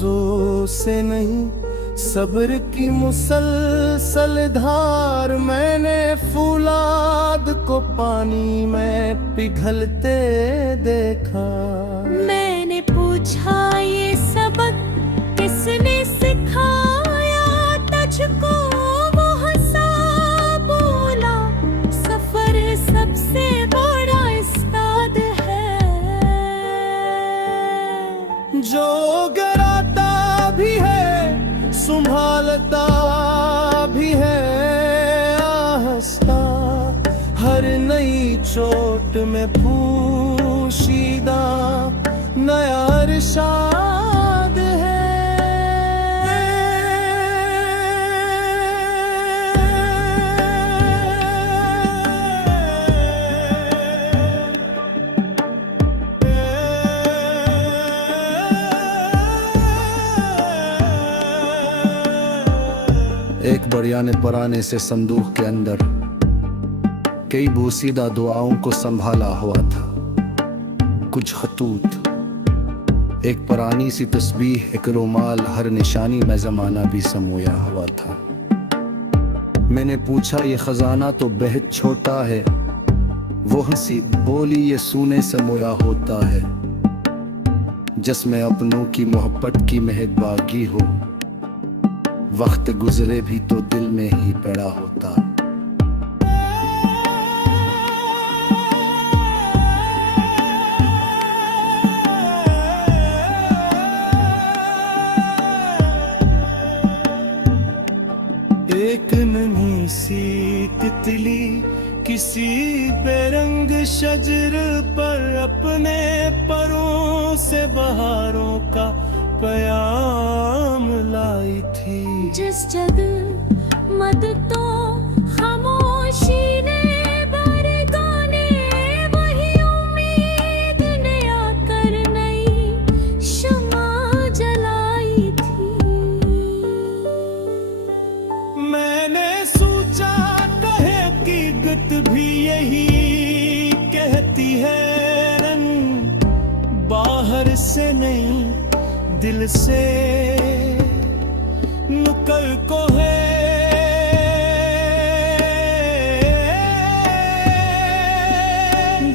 लफ्जों से नहीं, सब्र की मुसलसल धार। मैंने फूलाद को पानी में पिघलते देखा। मैंने पूछा ये सबक किसने सिखाया तुझको, वो हंसा बोला सफर सबसे बड़ा उस्ताद है। जो गिराता भी है संभालता भी है आहिस्ता, हर नई चोट में पोशीदा नया इरशाद है। एक बड़ियाने पराने से संदूक के अंदर कई बोसीदा दुआओं को संभाला हुआ था। कुछ खतूत, एक पुरानी सी तस्बीह, एक रुमाल, हर निशानी में जमाना भी समोया हुआ था। मैंने पूछा ये खजाना तो बेहद छोटा है, वो हंसी बोली ये सूने समोया होता है। जिसमें अपनों की मोहब्बत की महक बागी हो, वक्त गुजरे भी तो दिल में ही पड़ा होता। एक नन्ही सी तितली किसी बेरंग शजर पर अपने परों से बहारों का प्याम लाई थी। जिस जग मद तो खामोशी ने बरगाने, वही उम्मीद ने आकर नई शमा जलाई थी। मैंने सोचा कहे कि गत भी यही कहती है, रंग बाहर से नहीं दिल से नुकल को है।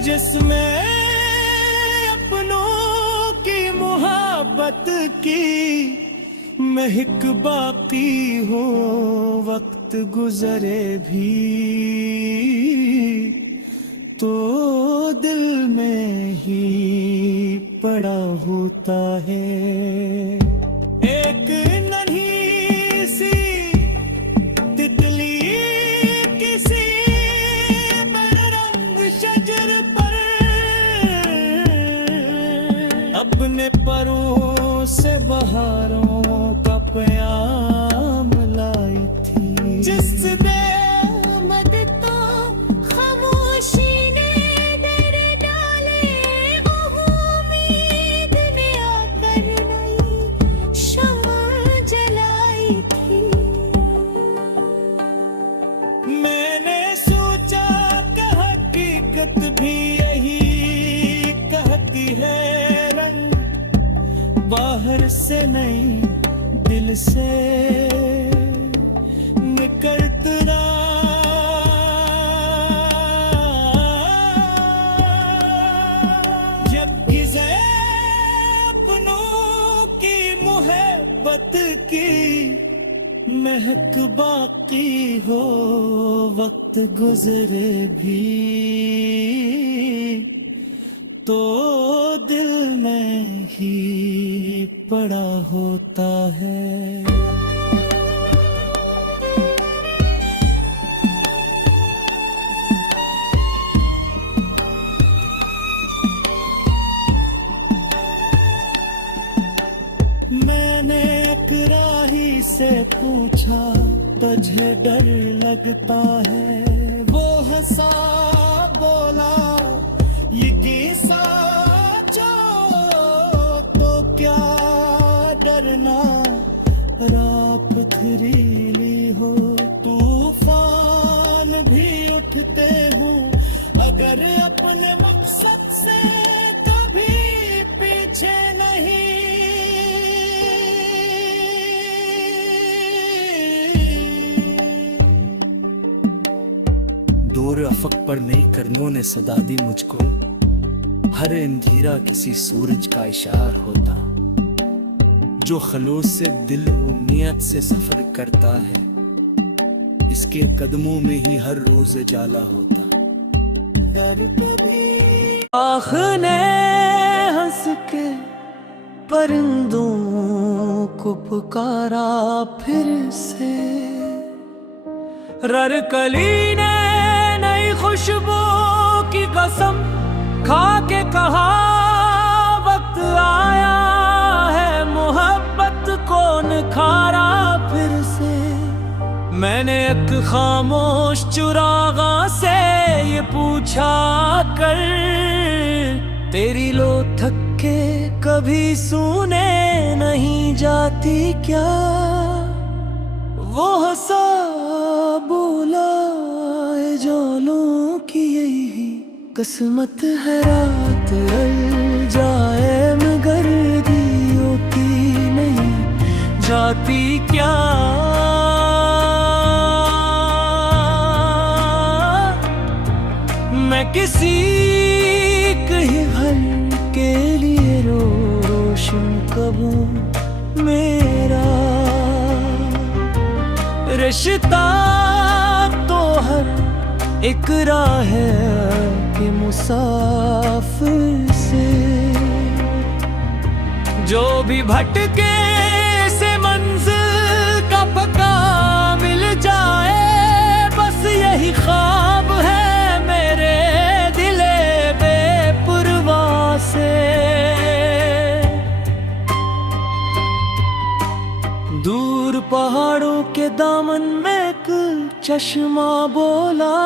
जिसमें अपनों की मोहब्बत की महक बाकी हो, वक्त गुजरे भी तो दिल में ही पड़ा होता है। एक नन्ही सी तितली किसी बेरंग शजर पर अपने परों से बहारों का प्याम लाई थी। जिस भी यही कहती है, रंग बाहर से नहीं दिल से निकलता। जब किसे अपनों की मोहब्बत की महक बाकी हो, वक्त गुजरे भी तो दिल में ही पड़ा होता है। मैंने अकराही से पूछा तुझे डर लगता है, वो हंसा बोला ये किस्सा जो तो क्या डरना, राह पथरीली हो तूफान भी उठते हूँ, अगर अपने मकसद से कभी पीछे नहीं। और अफक पर नई करनों ने सदा दी मुझको। हर अंधेरा किसी सूरज का इशार होता, जो खलूस से दिल उम्मीद से सफर करता है, इसके कदमों में ही हर रोज जाला होता। आँख ने हंस के परिंदों को पुकारा फिर से, ररकली ने नई खुशबू की कसम खा के कहा वक्त आया है मोहब्बत को निखारा फिर से। मैंने एक खामोश चुरागा से ये पूछा कर, तेरी लो थके कभी सुने नहीं जाती क्या? वो हंसा बोला जालों की यही किस्मत है, रात रल जाए मगर दियों की नहीं जाती क्या? मैं किसी कहीं भर के लिए रोशन कबूं मेरा रिश्ता तो हर एक राह है कि मुसाफिर से, जो भी भटके से मंजिल का पक्का मिल जाए, बस यही ख्वाब है मेरे दिले बेपरवाह से। दूर पहाड़ों के दामन में एक चश्मा बोला,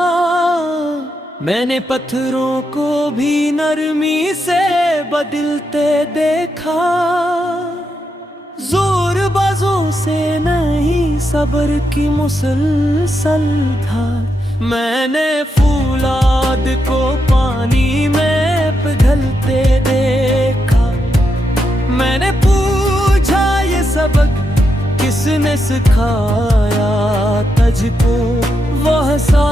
मैंने पत्थरों को भी नरमी से बदलते देखा। जोर बाजों से नहीं सब्र की मुसलसल धार, मैंने फूलाद को पानी में पिघलते देखा। मैंने पूछा ये सबक किसने सिखाया तुझको? वह सा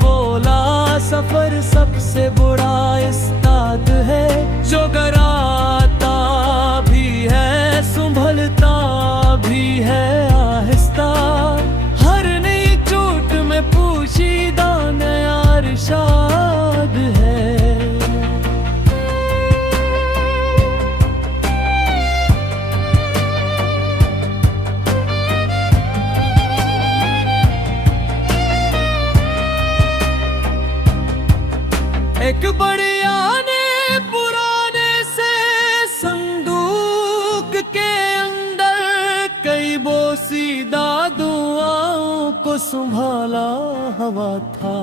बोला सफर सबसे बुरा उस्ताद है, जो डराता भी है संभलता भी है आहिस्ता। हर नई चोट में पोशीदा नया इरशाद है। एक बढ़िया ने पुराने से संदूक के अंदर कई बोसीदा दुआओं को संभाला हवा था।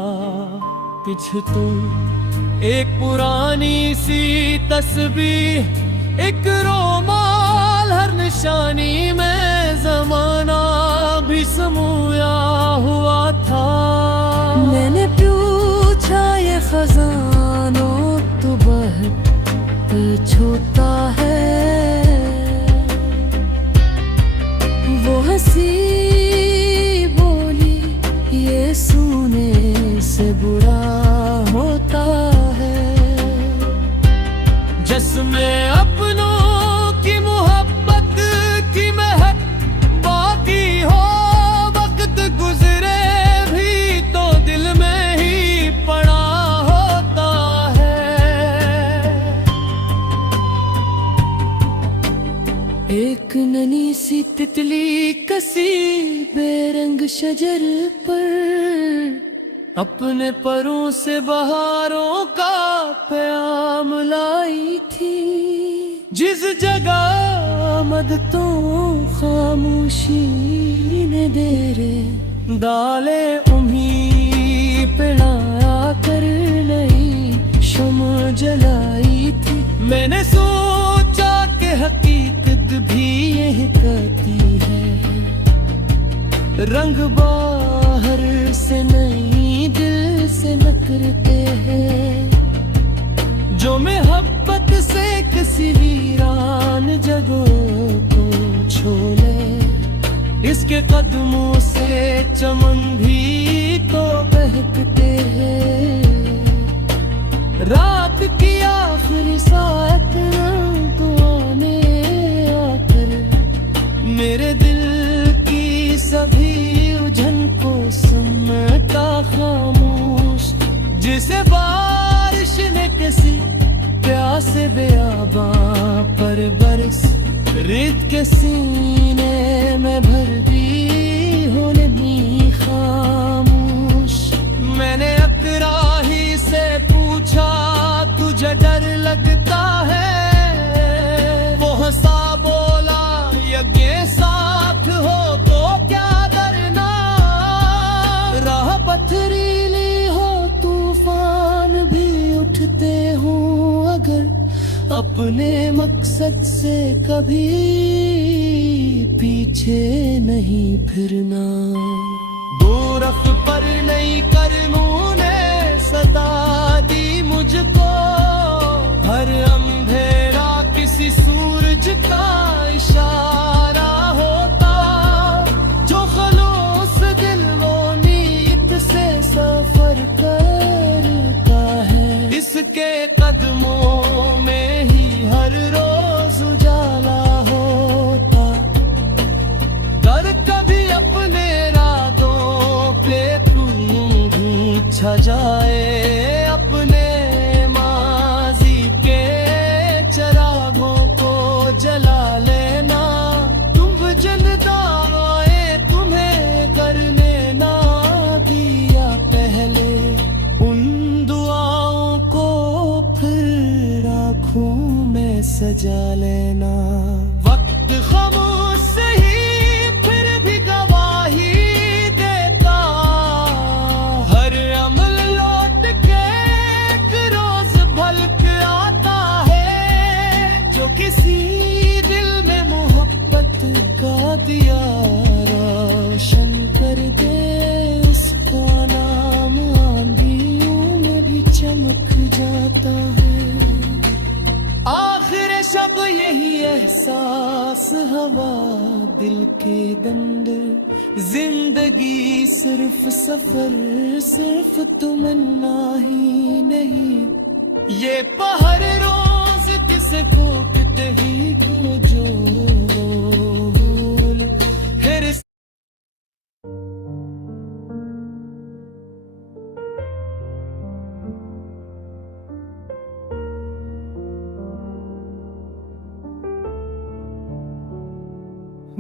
पीछे तो एक पुरानी सी तस्वीर, एक रोमाल, हर निशानी में जमाना भी समूया हुआ था। मैंने पूछा ये खजानों तो बहुत छोटा है, वो हंसी बोली ये सुने से बुरा होता है। जिसमें अपनों की मोहब्बत की महक बाकी हो, वक्त गुजरे भी तो दिल में ही पड़ा होता है। एक ननी सी तितली कसी बेरंग शजर पर, अपने परों से बहारों का प्याम लाई थी। जिस जगह मदतों खामोशी ने देरे डाले उम्मीद पिलाया कर नई शम्म जलाई थी। मैंने सोचा कि हकीकत भी यही कहती है, रंग बाहर से नहीं दिल से नकरते हैं, जो मोहब्बत से किसी वीरान जगह को छोले। इस जिसके कदमों से चमन भी तो बहकते हैं। रात की आखिरी साथ तो आने आकर मेरे दिल की सभी उलझन को समेटा खामोश, जिसे बारिश ने किसी प्यासे बेआबां पर बरस रेत के सीने में भर दी हो नमी खामोश। मैंने अकराही से पूछा तुझे डर लगता है, वो हंसा बोला यज्ञ साथ हो तो क्या डरना। राह पथरीली हो तूफान भी उठते हो अगर अपने मकसद से कभी पीछे नहीं फिरना। दो रख पर नई करनों ने सदा दी मुझको, हर अंधेरा किसी सूरज का इशारा होता। जो खलूस दिल वो नीयत से सफर करता है, इसके कदमों में ही हर रोज उजाला होता। डर कभी अपने रातों पे तू छा जाए, अपने माजी के चरागों को जला लेना। तुम जनदाए तुम्हें करने ना दिया पहले, उन दुआओं को फिर आँखों में सजा लेना। वक्त खामोश से ही फिर भी गवाही देता, हर अमल लौट के एक रोज भलक आता है। जो किसी दिल में मोहब्बत का दिया रोशन कर दे, उसका नाम आंधियों में भी चमक जाता है। आखिर शब यही एहसास हवा दिल के अंदर, जिंदगी सिर्फ सफर सिर्फ तमन्ना ही नहीं। ये पहर रोज किसको कितनी को जो फिर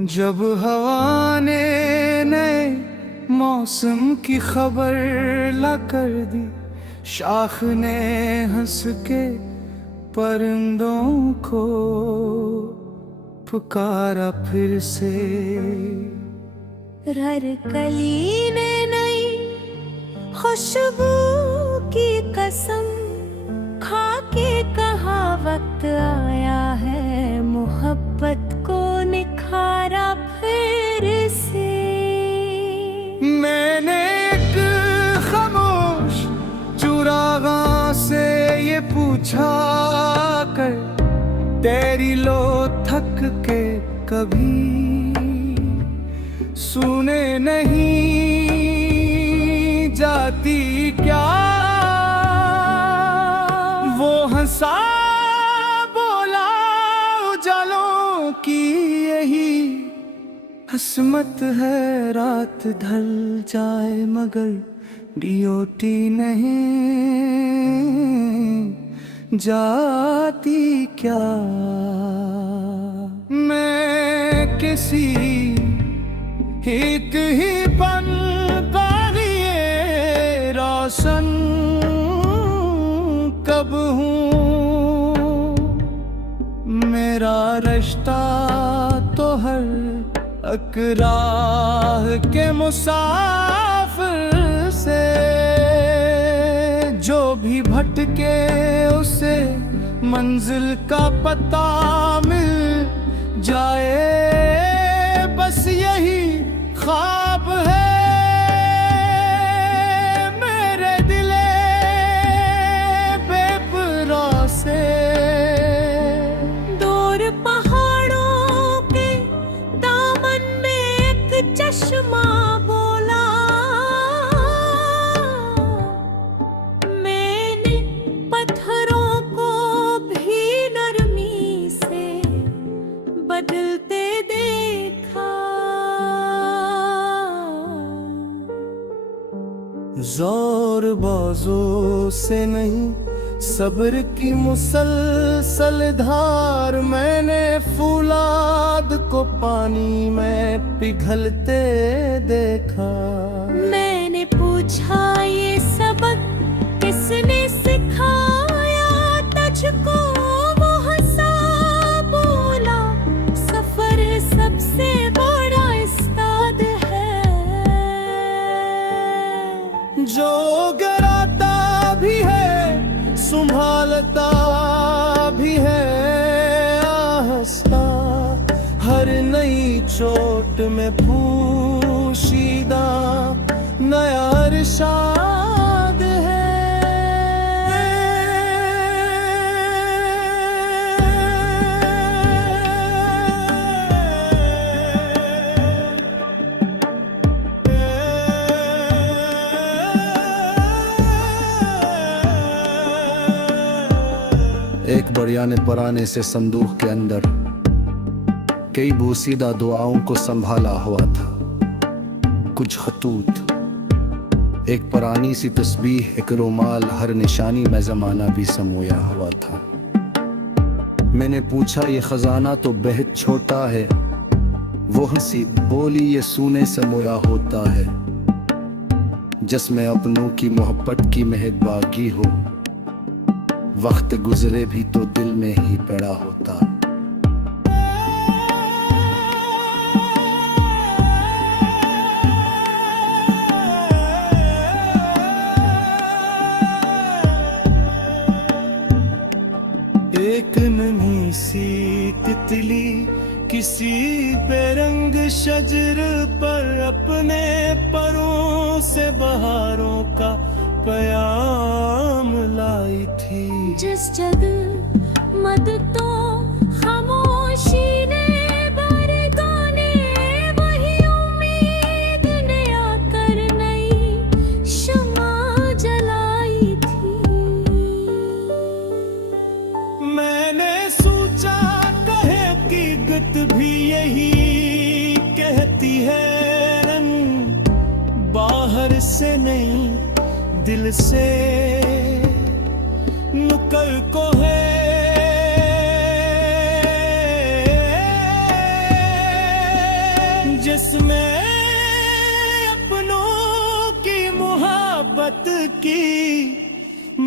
जब हवा ने नए मौसम की खबर ला कर दी, शाख ने हंस के परिंदों को पुकारा फिर से। हर कली ने नई खुशबू की कसम खा के कहा वक्त आया है, मोहब्बत को निखारा फिर से। मैंने एक खामोश चुरागां से ये पूछा कर, तेरी लो थक के कभी सुने नहीं जाती क्या। वो हंसा बोला उजालों की यही हसमत है, रात ढल जाए मगर डियोटी नहीं जाती क्या। मैं किसी एक ही पन पालिए रोशन कब हूँ, मेरा रिश्ता तो हर अकराह के मुसाफिर से। जो भी भटके उसे मंजिल का पता मिल जाए, बस यही ख्वाब है मेरे दिले बेपरा से। दूर पहाड़ों के दामन में एक जोर बाजों से नहीं, सब्र की मुसलसल धार। मैंने फूलाद को पानी में पिघलते देखा। मैंने पूछा ये सबक किसने सिखाया तुझको, वो हंसा बोला सफर सबसे बड़ा उस्ताद है। जो गिराता भी है संभालता भी है आहिस्ता, हर नई चोट में पोशीदा नया इरशाद है। एक बरियाने पराने से संदूक के अंदर कई बोसीदा दुआओं को संभाला हुआ था। कुछ खतूत, एक पुरानी सी तस्बीह, एक रुमाल, हर निशानी में जमाना भी समोया हुआ था। मैंने पूछा ये खजाना तो बेहद छोटा है, वो हंसी बोली ये सूने से मोया होता है। जिसमें अपनों की मोहब्बत की महक बागी हो, वक्त गुजरे भी तो दिल में ही पड़ा होता। एक नन्ही सी तितली किसी बेरंग शजर पर अपने परों से बहारों का प्याम लाई थी। जिस जग मद तो खामोशी ने बरगाने, वही उम्मीद ने आकर नई शमा जलाई थी। मैंने सोचा कहे हकीकत भी यही कहती है, रंग बाहर से नहीं दिल से नुकल को है। जिसमें अपनों की मोहब्बत की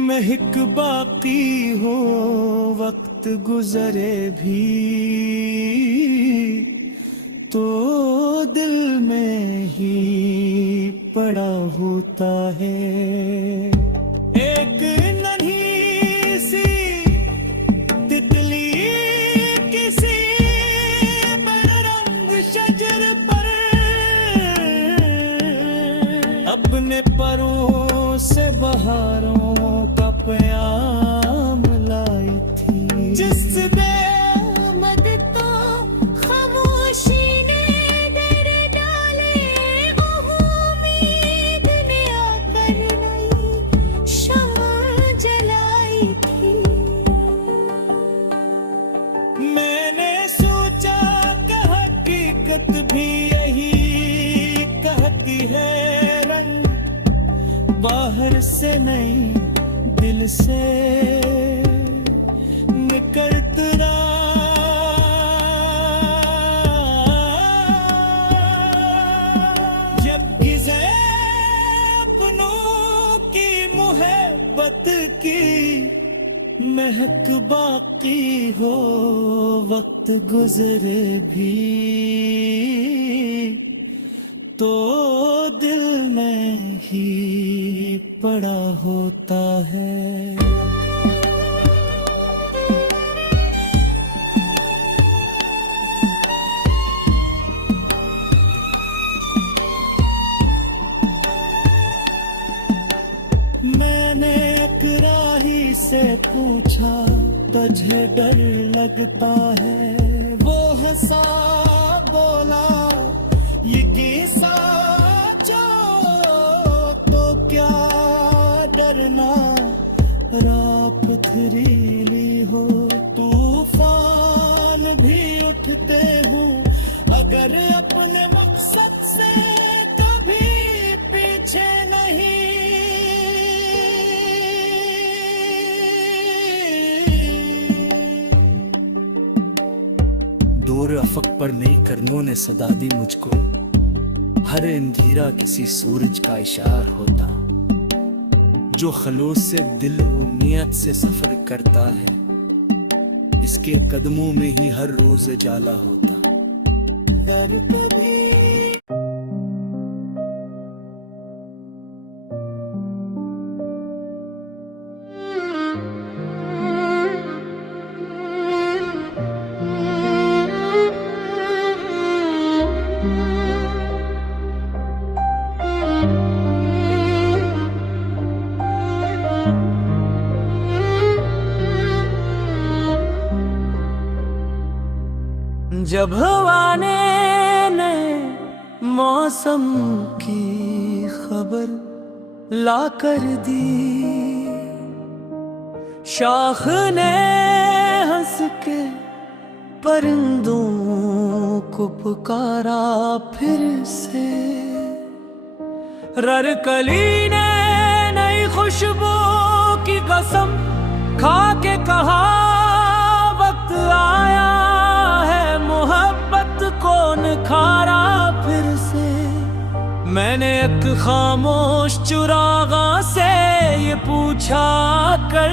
महक बाकी हो, वक्त गुजरे भी तो दिल में ही पड़ा होता है। एक नन्ही सी तितली किसी बेरंग शजर पर अपने परों से बहारों का प्याम लाई थी। जिस मद तो खामोशी ने दर डाले, उम्मीद ने आकर नई शमा जलाई थी। मैंने सोचा कि हकीकत भी यही कहती है, रंग बाहर से नहीं दिल से निकलता। जब गिज़े अपनों की मोहब्बत की महक बाकी हो, वक्त गुजरे भी तो दिल में ही पड़ा होता है। मैंने अकराही से पूछा तुझे डर लगता है, वो हंसा बोला ये किस्सा जो तो क्या डरना, रात पथरीली हो तूफान भी उठते हूँ, अगर अपने मकसद से कभी पीछे नहीं पर नई करनों ने सदा दी मुझको, हर अंधेरा किसी सूरज का इशार होता। जो खलूस से दिल उम्मीद से सफर करता है, इसके कदमों में ही हर रोज जाला होता। गर कभी जब हवा ने मौसम की खबर ला कर दी, शाख ने हंस के परिंदों को पुकारा फिर से, ररकली ने नई खुशबू की कसम खा के कहा वक्त आया है मोहब्बत को निखारा फिर से। मैंने एक खामोश चुरागा से ये पूछा कर,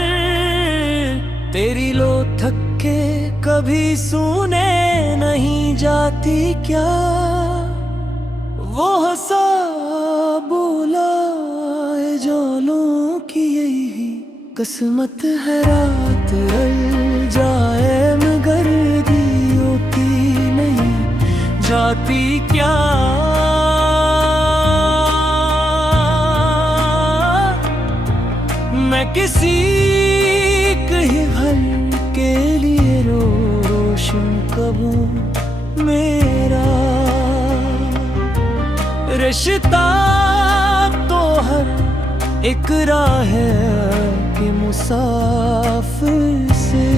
तेरी लो थके कभी सुने नहीं जाती क्या? वो हंसा बोला जालों की यही किस्मत है, रात रल जाए मगर दी होती नहीं जाती क्या? मैं किसी कहीं भर के लिए रोशन कबूं मेरा रिश्ता तो हर एक राह है कि मुसाफिर से,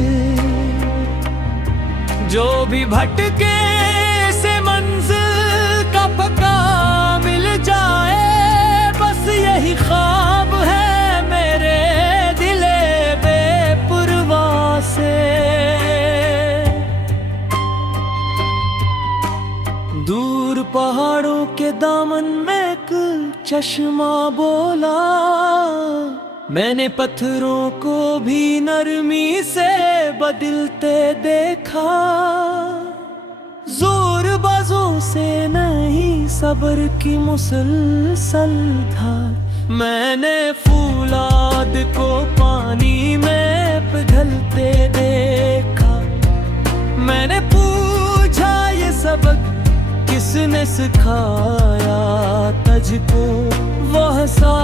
जो भी भटके से मंजिल का पक्का मिल जाए, बस यही ख्वाब है मेरे दिले बेपरवा से। दूर पहाड़ों के दामन में एक चश्मा बोला, मैंने पत्थरों को भी नरमी से बदलते देखा। जोर बाजों से नहीं सब्र की मुसलसल धार, मैंने फूलाद को पानी में पिघलते देखा। मैंने पूछा ये सबक किसने सिखाया तुझको? वह सा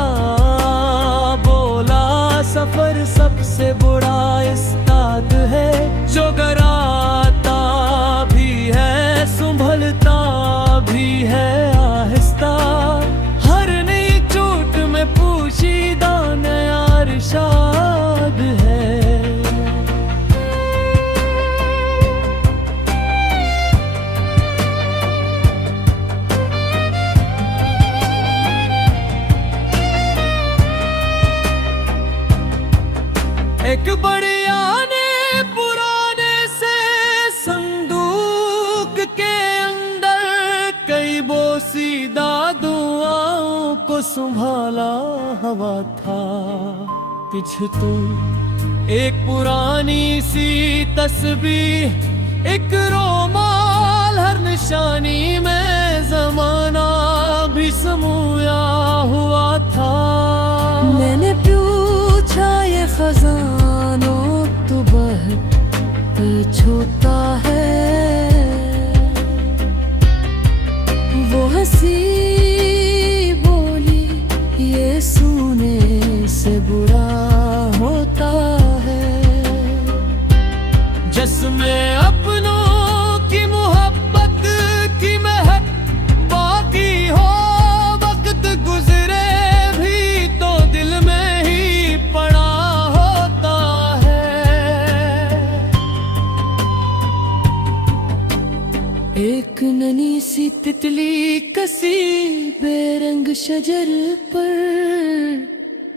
बोला सफर सबसे बुरा उस्ताद है, जो डराता भी है संभलता भी है आहिस्ता। हर नई चोट में पोशीदा नया इरशाद है। एक बढ़िया ने पुराने से संदूक के अंदर कई बोसीदा दुआओं को संभाला हवा था। पीछे तो एक पुरानी सी तस्वीर, एक रोमाल, हर निशानी में जमाना भी समूया हुआ था। मैंने पूछा ये खजानों तो बहुत छोटा है, वो हंसी बोली ये सुने से बुरा होता है। जिसमें अपनों की मोहब्बत की महक बाकी हो, वक्त गुजरे भी तो दिल में ही पड़ा होता है। एक ननी सी तितली कसी बेरंग शजर पर,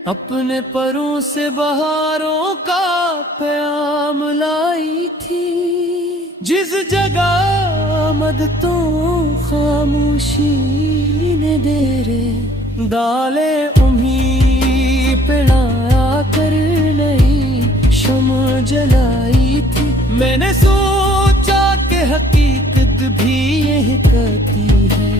अपने परों से बहारों का प्याम लाई थी। जिस जगह आमद तो खामोशी ने देरे डाले उम्ही पिलाया कर नहीं शमा जलाई थी। मैंने सोचा कि हकीकत भी यही कहती है,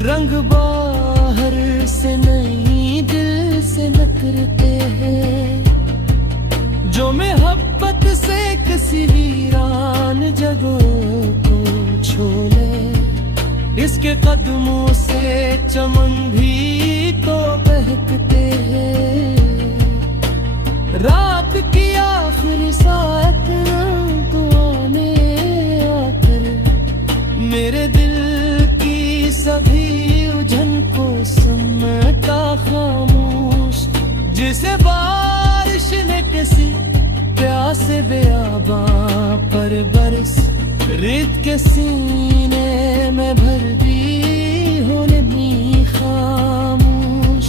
रंग बाहर से नहीं दिल से नकरते हैं। जो मोहब्बत से किसी वीरान जगह को छोले, इसके कदमों से चमन भी तो बहकते हैं। रात की आखिरी साथ तो आने आकर मेरे दिल की सभी उलझन को समेटा खामोश, जिसे बारिश ने किसी प्यासे बेआबां पर बरस रेत के सीने में भर दी हो नहीं खामोश।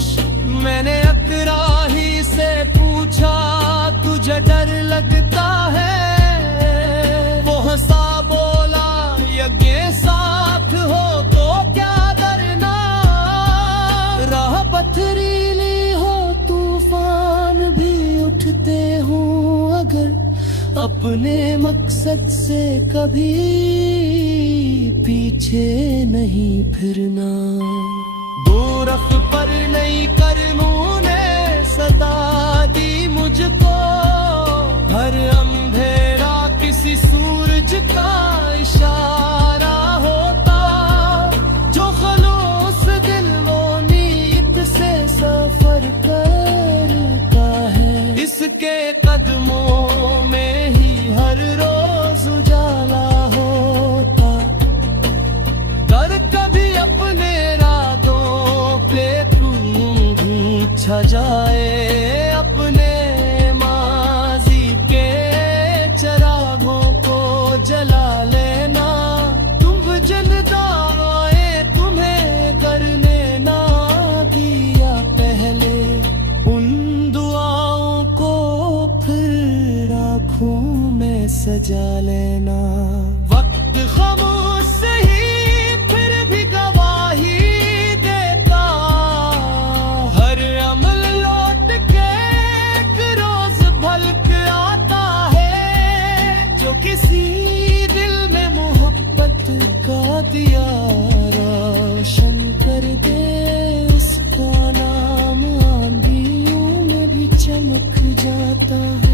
मैंने अकराही से पूछा तुझे डर लगता है, वो हंसा बोला यज्ञ साथ हो तो क्या डरना। राह पथरीली हो तूफान भी उठते हो, अगर अपने मकसद से कभी पीछे नहीं फिरना। दो रख पर नहीं करनूं ने सदा दी मुझको, हर अंधेरा किसी सूरज का इशारा होता। जो खलूस दिल वो नीयत से सफर करता है, इसके कदमों में ही हर रोज उजाला होता। कर कभी अपने रातों पे तू छा जाए, अपने माजी के चरागों को जला लेना। तुम जनदाए तुम्हें करने ना दिया पहले, उन दुआओं को फिर आँखों में सजा लेना। वक्त खामोश से ही फिर भी गवाही देता, हर अमल लौट के एक रोज भलक आता है। जो किसी दिल में मोहब्बत का दिया रोशन कर दे, उसका नाम आंधियों में भी चमक जाता है।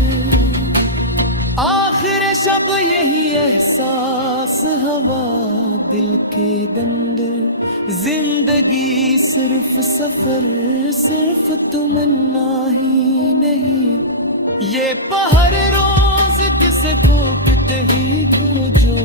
आखिर शब यही एहसास हवा दिल के अंदर, जिंदगी सिर्फ सफर सिर्फ तमन्ना ही नहीं। ये पहर रोज जिसको कितनी को जो